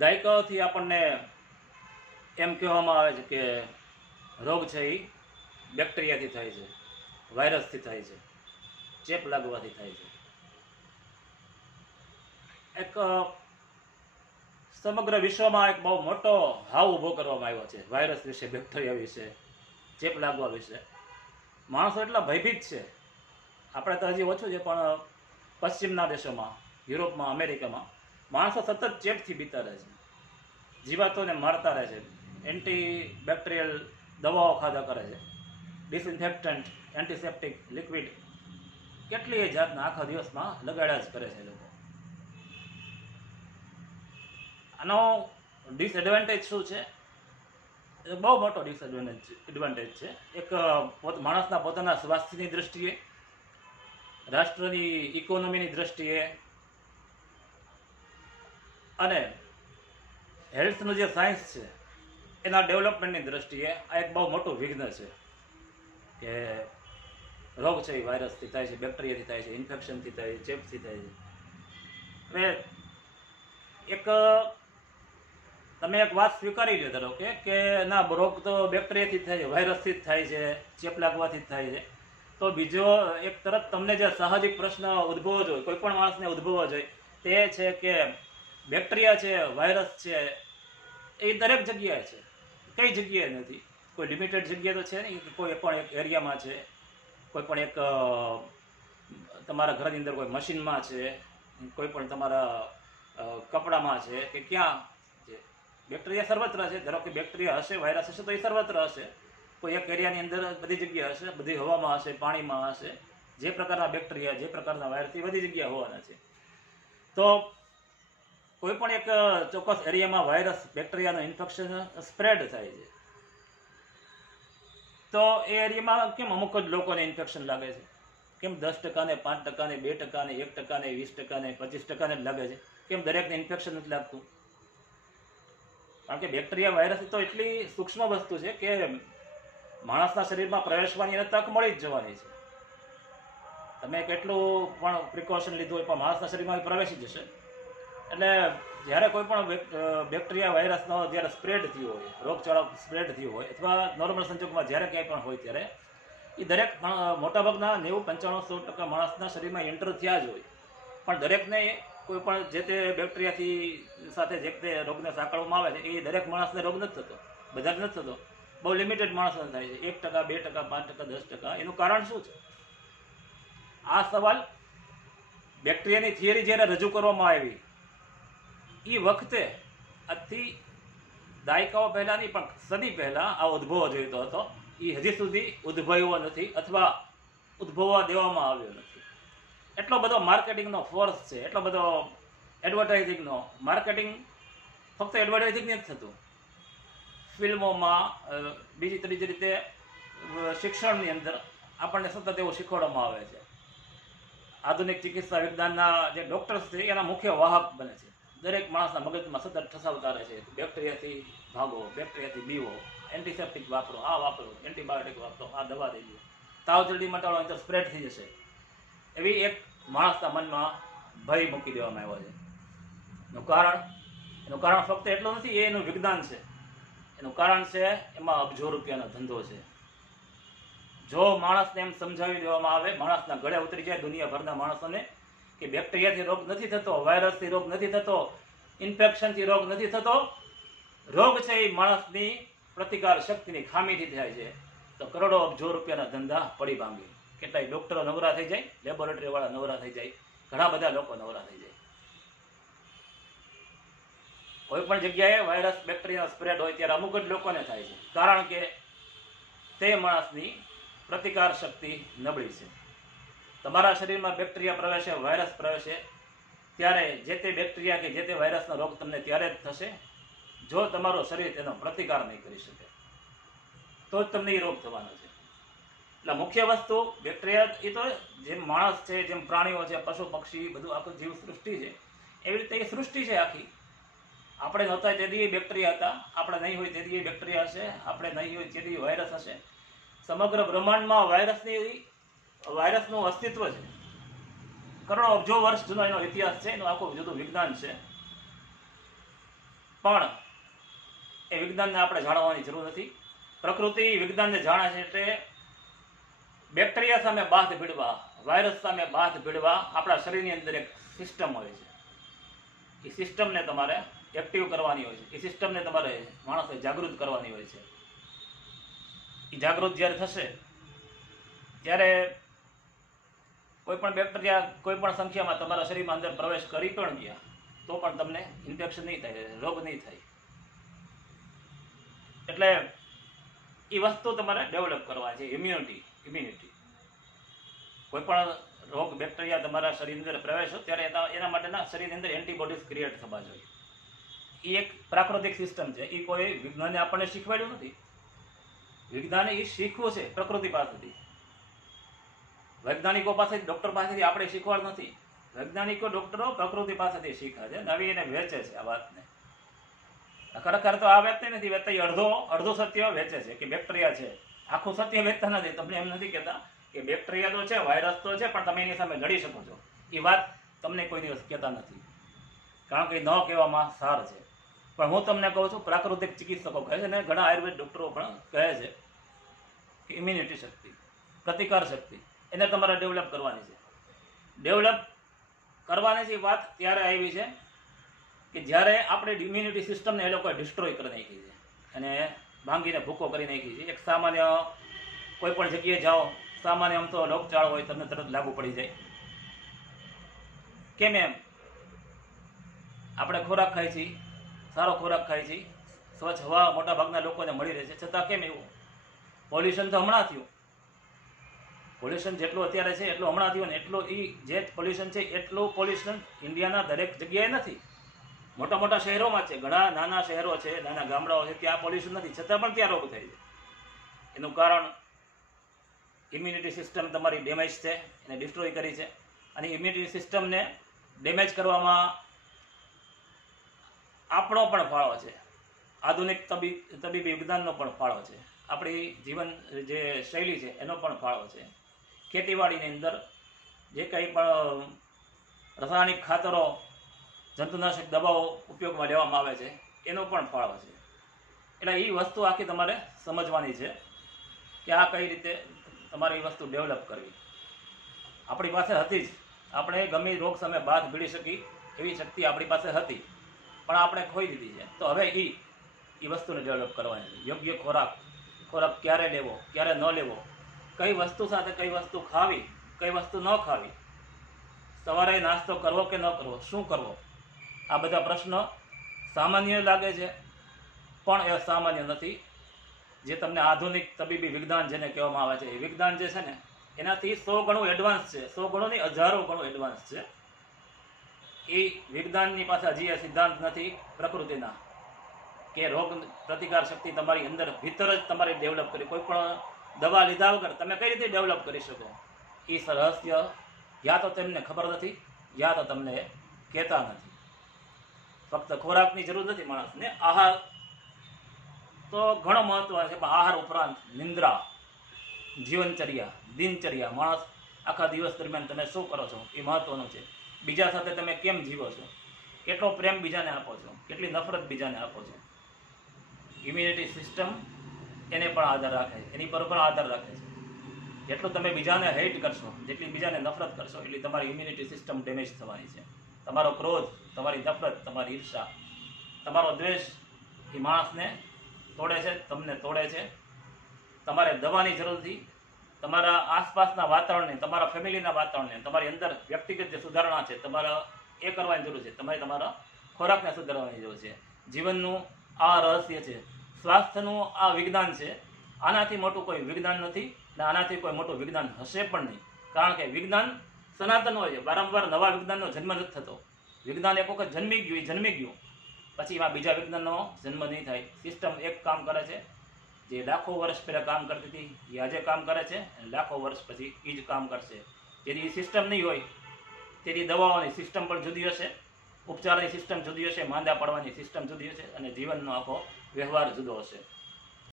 દાયકાઓથી આપણને એમ કહેવામાં આવે છે કે રોગ છે એ બેક્ટેરિયાથી થાય છે, વાયરસથી થાય છે, ચેપ લાગવાથી થાય છે. એક સમગ્ર વિશ્વમાં એક બહુ મોટો હાવ ઊભો કરવામાં આવ્યો છે વાયરસ વિશે, બેક્ટેરિયા વિશે, ચેપ લાગવા વિશે. માણસો એટલા ભયભીત છે, આપણે તો હજી ઓછું છે, પણ પશ્ચિમના દેશોમાં, યુરોપમાં, અમેરિકામાં માણસો સતત ચેપથી બીતા રહે છે, જીવાતોને મારતા રહે છે, એન્ટી બેક્ટેરિયલ દવાઓ ખાધા કરે છે, ડિસઇન્ફેક્ટન્ટ, એન્ટીસેપ્ટિક લિક્વિડ કેટલીય જાતના આખા દિવસમાં લગાડ્યા જ કરે છે લોકો. આનો ડિસએડવાન્ટેજ શું છે? બહુ મોટો ડિસએડવાન્ટેજ છે. એક માણસના પોતાના સ્વાસ્થ્યની દૃષ્ટિએ, રાષ્ટ્રની ઇકોનોમીની દૃષ્ટિએ અને હેલ્થનું જે સાયન્સ છે એના ડેવલપમેન્ટની દૃષ્ટિએ આ એક બહુ મોટું વિઘ્ન છે કે રોગ છે એ વાયરસથી થાય છે, બેક્ટેરિયાથી થાય છે, ઇન્ફેક્શનથી થાય છે, ચેપથી થાય છે. હવે એક તમે એક વાત સ્વીકારી લો ધારો કે ના, રોગ તો બેક્ટેરિયાથી જ થાય છે, વાયરસથી જ થાય છે, ચેપ લાગવાથી જ થાય છે. તો બીજો એક તરત તમને જે સાહજિક પ્રશ્ન ઉદ્ભવવો જોઈએ, કોઈ પણ માણસને ઉદ્ભવવો જોઈએ, તે છે કે બેક્ટેરિયા છે, વાયરસ છે, એ દરેક જગ્યાએ છે. કઈ જગ્યાએ નથી? કોઈ લિમિટેડ જગ્યા તો છે નહીં, કોઈ પણ એક એરિયામાં છે, કોઈ પણ એક તમારા ઘરની અંદર કોઈ મશીનમાં છે, કોઈ પણ તમારા કપડામાં છે, કે ક્યાં છે. બેક્ટેરિયા સર્વત્ર છે. ધારો કે બેક્ટેરિયા હશે, વાયરસ હશે તો એ સર્વત્ર હશે. કોઈ એક એરિયાની અંદર બધી જગ્યા હશે, બધી હવામાં હશે, પાણીમાં હશે. જે પ્રકારના બેક્ટેરિયા, જે પ્રકારના વાયરસ, એ બધી જગ્યા હોવાના છે. તો કોઈ પણ એક ચોક્કસ એરિયામાં વાયરસ, બેક્ટેરિયાનું ઇન્ફેક્શન સ્પ્રેડ થાય છે, તો એ એરિયામાં કેમ અમુક જ લોકોને ઇન્ફેક્શન લાગે છે? કેમ 10% ને 5% ને 2% ને 1% ને 20% ને 25% જ લાગે છે? કેમ દરેકને ઇન્ફેક્શન નથી લાગતું? કારણ કે બેક્ટેરિયા, વાયરસ તો એટલી સૂક્ષ્મ વસ્તુ છે કે માણસના શરીરમાં પ્રવેશવાની એને તક મળી જ જવાની છે. તમે કેટલું પણ પ્રિકોશન લીધું હોય પણ માણસના શરીરમાં પ્રવેશી જશે. એટલે જ્યારે કોઈ પણ બેક્ટેરિયા, વાયરસનો જ્યારે સ્પ્રેડ થયો હોય, રોગચાળો સ્પ્રેડ થયો હોય, અથવા નોર્મલ સંજોગમાં જ્યારે ક્યાંય પણ હોય ત્યારે એ દરેક મોટાભાગના 90-95-100% માણસના શરીરમાં એન્ટર થયા જ હોય. પણ દરેકને કોઈ પણ જે તે બેક્ટેરિયાથી સાથે જે તે રોગને સાંકળવામાં આવે છે, એ દરેક માણસને રોગ નથી થતો, બધા જ નથી થતો. બહુ લિમિટેડ માણસોને થાય છે, 1%, 2%, 5%, 10%. એનું કારણ શું છે? આ સવાલ બેક્ટેરિયાની થિયરી જ્યારે રજૂ કરવામાં આવી એ વખતે, આજથી દાયકાઓ પહેલાંની પણ સદી પહેલાં આ ઉદ્ભવવો જોઈતો હતો. એ હજી સુધી ઉદ્ભવ્યો નથી અથવા ઉદ્ભવવા દેવામાં આવ્યો નથી. એટલો બધો માર્કેટિંગનો ફોર્સ છે, એટલો બધો એડવર્ટાઇઝિંગનો. માર્કેટિંગ ફક્ત એડવર્ટાઇઝિંગ નથી થતું, ફિલ્મોમાં, બીજી ત્રીજી રીતે શિક્ષણની અંદર આપણને સતત એવું શીખવાડવામાં આવે છે. આધુનિક ચિકિત્સા વિજ્ઞાનના જે ડૉક્ટર્સ છે એના મુખ્ય વાહક બને છે. દરેક માણસના મગજમાં સતત ઠસાવતા રહે છે, બેક્ટેરિયાથી ભાગો, બેક્ટેરિયાથી બીવો, એન્ટીસેપ્ટિક વાપરો, આ વાપરો, એન્ટીબાયોટિક વાપરો, આ દવા દઈ દો, તાવ જલ્દી મટાડો અંદર સ્પ્રેડ થઈ જશે. એવી એક માણસના મનમાં ભય મૂકી દેવામાં આવ્યો છે. એનું કારણ ફક્ત એટલું નથી, એ એનું વિજ્ઞાન છે. એનું કારણ છે એમાં અબજો રૂપિયાનો ધંધો છે. જો માણસને એમ સમજાવી દેવામાં આવે, માણસના ગળે ઉતરી જાય દુનિયાભરના માણસોને કે બેક્ટેરિયાથી રોગ નથી થતો, વાયરસથી રોગ નથી થતો, ઇન્ફેક્શનથી રોગ નથી થતો, રોગ છે એ માણસની પ્રતિકાર શક્તિની ખામીથી થાય છે, તો કરોડો અબજો રૂપિયાના ધંધા પડી ભાંગે. કેટલાય ડૉક્ટરો નવરા થઈ જાય, લેબોરેટરીવાળા નવરા થઈ જાય, ઘણા બધા લોકો નવરા થઈ જાય. કોઈ પણ જગ્યાએ વાયરસ, બેક્ટેરિયા સ્પ્રેડ હોય ત્યારે અમુક જ લોકોને થાય છે, કારણ કે તે માણસની પ્રતિકાર શક્તિ નબળી છે. તમારા શરીરમાં બેક્ટેરિયા પ્રવેશે, વાયરસ પ્રવેશે, ત્યારે જે તે બેક્ટેરિયા કે જે તે વાયરસનો રોગ તમને ત્યારે જ થશે જો તમારું શરીર તેનો પ્રતિકાર નહીં કરી શકે, તો જ તમને એ રોગ થવાનો છે. એટલે મુખ્ય વસ્તુ બેક્ટેરિયા, એ તો જેમ માણસ છે, જેમ પ્રાણીઓ છે, પશુ પક્ષી, બધું આખું જીવ સૃષ્ટિ છે, એવી રીતે એ સૃષ્ટિ છે આખી. આપણે નહોતા તેથી બેક્ટેરિયા હતા, આપણે નહીં હોય તેથી બેક્ટેરિયા હશે, આપણે નહીં હોય તેથી વાયરસ હશે. સમગ્ર બ્રહ્માંડમાં વાયરસનું અસ્તિત્વ છે. કરોડો અબજો વર્ષ જૂનો એનો ઇતિહાસ છે, એનું આખું જુદું વિજ્ઞાન છે. પણ એ વિજ્ઞાનને આપણે જાણવાની જરૂર નથી. પ્રકૃતિ વિજ્ઞાનને જાણે છે એટલે બેક્ટેરિયા સામે બાથ ભીડવા, વાયરસ સામે બાથ ભીડવા આપણા શરીરની અંદર એક સિસ્ટમ હોય છે. એ સિસ્ટમને તમારે એક્ટિવ કરવાની હોય છે. એ સિસ્ટમને તમારે માણસે જાગૃત કરવાની હોય છે. એ જાગૃત જ્યારે થશે ત્યારે કોઈ પણ બેક્ટેરિયા કોઈ પણ સંખ્યામાં તમારા શરીરમાં અંદર પ્રવેશ કરી પણ ગયા તો પણ તમને ઇન્ફેક્શન નહીં થાય, રોગ નહીં થાય. એટલે એ વસ્તુ તમારે ડેવલપ કરવાની છે. ઇમ્યુનિટી કોઈ પણ રોગ બેક્ટેરિયા તમારા શરીરની અંદર પ્રવેશો ત્યારે એના માટેના શરીરની અંદર એન્ટીબોડીઝ ક્રિએટ થવા જોઈએ. એ એક પ્રાકૃતિક સિસ્ટમ છે. એ કોઈ વિજ્ઞાને આપણને શીખવાડ્યું નથી. વિજ્ઞાને એ શીખવું છે પ્રકૃતિ પાસેથી. વૈજ્ઞાનિકો પાસેથી, ડૉક્ટર પાસેથી આપણે શીખવાડ નથી. વૈજ્ઞાનિકો, ડૉક્ટરો પ્રકૃતિ પાસેથી શીખે છે, નવી એને વેચે છે આ વાતને. ખરેખર તો આ વેચતી નથી વેચતા, એ અડધો સત્ય વેચે છે કે બેક્ટેરિયા છે. આખું સત્ય વેચતા નથી. તમને એમ નથી કહેતા કે બેક્ટેરિયા તો છે, વાયરસ તો છે, પણ તમે એની સામે લડી શકો છો. એ વાત તમને કોઈ દિવસ કહેતા નથી, કારણ કે ન કહેવામાં સાર છે. પણ હું તમને કહું છું, પ્રાકૃતિક ચિકિત્સકો કહે છે ને ઘણા આયુર્વેદ ડૉક્ટરો પણ કહે છે કે ઇમ્યુનિટી શક્તિ, પ્રતિકાર શક્તિ એને તમારે ડેવલપ કરવાની છે. ડેવલપ કરવાની છે વાત ત્યારે આવી છે કે જ્યારે આપણે ઇમ્યુનિટી સિસ્ટમને એ લોકોએ ડિસ્ટ્રોય કરી નાખી છે અને ભાંગીને ભૂકો કરી નાખી છે. એક સામાન્ય કોઈ પણ જગ્યાએ જાઓ, સામાન્ય આમ તો રોગચાળો હોય તમને તરત લાગુ પડી જાય. કેમ એમ? આપણે ખોરાક ખાઈ છીએ, સારો ખોરાક ખાઈ છીએ, સ્વચ્છ હવા મોટા ભાગના લોકોને મળી રહે છે, છતાં કેમ એવું? પોલ્યુશન તો હમણાં થયું. પોલ્યુશન જેટલું અત્યારે છે એટલું હમણાં થયું ને એટલું જે પોલ્યુશન છે એટલું પોલ્યુશન ઇન્ડિયાના દરેક જગ્યાએ નથી. મોટા મોટા શહેરોમાં છે, ઘણા નાના શહેરો છે, નાના ગામડાઓ છે, ત્યાં પોલ્યુશન નથી, છતાં પણ ત્યાં રોગ થાય છે. એનું કારણ ઇમ્યુનિટી સિસ્ટમ તમારી ડેમેજ છે, એને ડિસ્ટ્રોય કરી છે. અને ઇમ્યુનિટી સિસ્ટમને ડેમેજ કરવામાં આપણો પણ ફાળો છે, આધુનિક તબીબી વિજ્ઞાનનો પણ ફાળો છે, આપણી જીવન જે શૈલી છે એનો પણ ફાળો છે. ખેતીવાડીની અંદર જે કંઈ પણ રાસાયણિક ખાતરો, જંતુનાશક દવાઓ ઉપયોગમાં લેવામાં આવે છે એનો પણ ફાળો છે. એટલે એ વસ્તુ આખી તમારે સમજવાની છે કે આ કઈ રીતે તમારે એ વસ્તુ ડેવલપ કરવી. આપણી પાસે હતી જ, આપણે ગમે રોગ સામે બાથ ભીડી શકી એવી શક્તિ આપણી પાસે હતી, પણ આપણે ખોઈ દીધી છે. તો હવે એ વસ્તુને ડેવલપ કરવાની છે. યોગ્ય ખોરાક ક્યારે લેવો, ક્યારે ન લેવો, કઈ વસ્તુ સાથે કઈ વસ્તુ ખાવી, કઈ વસ્તુ ન ખાવી, સવારે નાસ્તો કરવો કે ન કરવો, શું કરવો, આ બધા પ્રશ્નો સામાન્ય લાગે છે પણ એ સામાન્ય નથી. જે તમને આધુનિક તબીબી વિજ્ઞાન જેને કહેવામાં આવે છે, એ વિજ્ઞાન જે છે ને એનાથી 100 ગણું એડવાન્સ છે. 100 ગણું નહીં, હજારો ગણું એડવાન્સ છે. એ વિજ્ઞાનની પાસે હજી એ સિદ્ધાંત નથી પ્રકૃતિના કે રોગ પ્રતિકાર શક્તિ તમારી અંદર ભીતર જ તમારે ડેવલપ કરી. કોઈ પણ દવા લીધા વગર તમે કઈ રીતે ડેવલપ કરી શકો, એ રહસ્ય યા તો તેમને ખબર નથી યા તો તમને કહેતા નથી. ફક્ત ખોરાકની જરૂર નથી માણસને, આહાર તો ઘણો મહત્વ છે, પણ આહાર ઉપરાંત નિંદ્રા, જીવનચર્યા, દિનચર્યા, માણસ આખા દિવસ દરમિયાન તમે શું કરો છો એ મહત્વનું છે. બીજા સાથે તમે કેમ જીવો છો, કેટલો પ્રેમ બીજાને આપો છો, કેટલી નફરત બીજાને આપો છો. ઇમ્યુનિટી સિસ્ટમ એને પણ આધાર રાખે છે, એની પર પણ આધાર રાખે છે. જેટલું તમે બીજાને હેટ કરશો, જેટલી બીજાને નફરત કરશો, એટલી તમારી ઇમ્યુનિટી સિસ્ટમ ડેમેજ થવાની છે. તમારો ક્રોધ, તમારી નફરત, તમારી ઈર્ષા, તમારો દ્વેષ એ માણસને તોડે છે, તમને તોડે છે. તમારે દવાની જરૂર નથી. તમારા આસપાસના વાતાવરણને, તમારા ફેમિલીના વાતાવરણને, તમારી અંદર વ્યક્તિગત જે સુધારણા છે તમારા એ કરવાની જરૂર છે. તમારે તમારા ખોરાકને સુધારવાની જરૂર છે. જીવનનું આ રહસ્ય છે, સ્વાસ્થ્યનું આ વિજ્ઞાન છે. આનાથી મોટું કોઈ વિજ્ઞાન નથી ને આનાથી કોઈ મોટું વિજ્ઞાન હશે પણ નહીં. કારણ કે વિજ્ઞાન સનાતન હોય છે, વારંવાર નવા વિજ્ઞાનનો જન્મ નથી થતો. વિજ્ઞાન એક વખત જન્મી ગયું પછી એમાં બીજા વિજ્ઞાનનો જન્મ નહીં થાય. સિસ્ટમ એક કામ કરે છે, જે લાખો વર્ષ પહેલાં કામ કરતી હતી એ આજે કામ કરે છે, અને લાખો વર્ષ પછી એ જ કામ કરશે. જેથી સિસ્ટમ નહીં હોય તેથી દવાઓની સિસ્ટમ પણ જુદી હશે, ઉપચારની સિસ્ટમ જુદી હશે, માંદા પડવાની સિસ્ટમ જુદી હશે, અને જીવનનો આખો વ્યવહાર જુદો હશે.